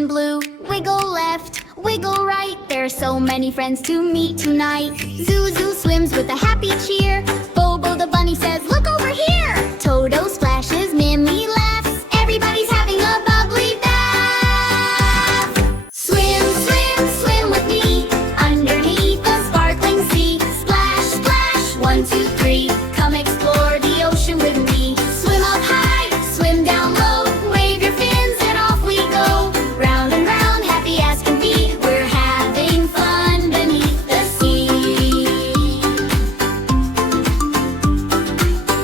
ocean blue. Wiggle left, wiggle right, there are so many friends to meet tonight. Zuzu swims with a happy cheer. Bobo the bunny says, look over here. Toto splashes, Minnie laughs. Everybody's having a bubbly bath. Swim, swim, swim with me underneath the sparkling sea. Splash, splash, 1, 2, 3. Come explore the ocean with me. Swim up high, swim down low. Wave your fins and off we go. Round and round, happy as can be. We're having fun beneath the sea.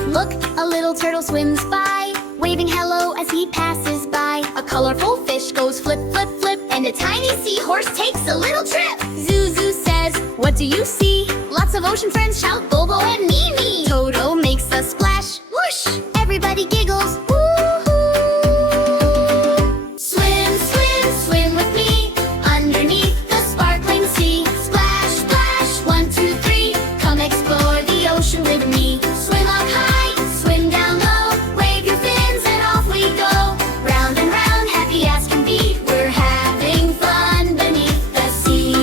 Look, a little turtle swims by, waving hello as he passes by. A colorful fish goes flip, flip, flip, and a tiny seahorse takes a little trip. Zuzu says, what do you see? Lots of ocean friends, shout Bobo and Mimi. Toto makes a splash, whoosh, everybody giggles, woo-hoo. Swim, swim, swim with me underneath the sparkling sea. Splash, splash, 1, 2, 3. Come explore the ocean with me. Swim up high, swim down low. Wave your fins and off we go. Round and round, happy as can be. We're having fun beneath the sea.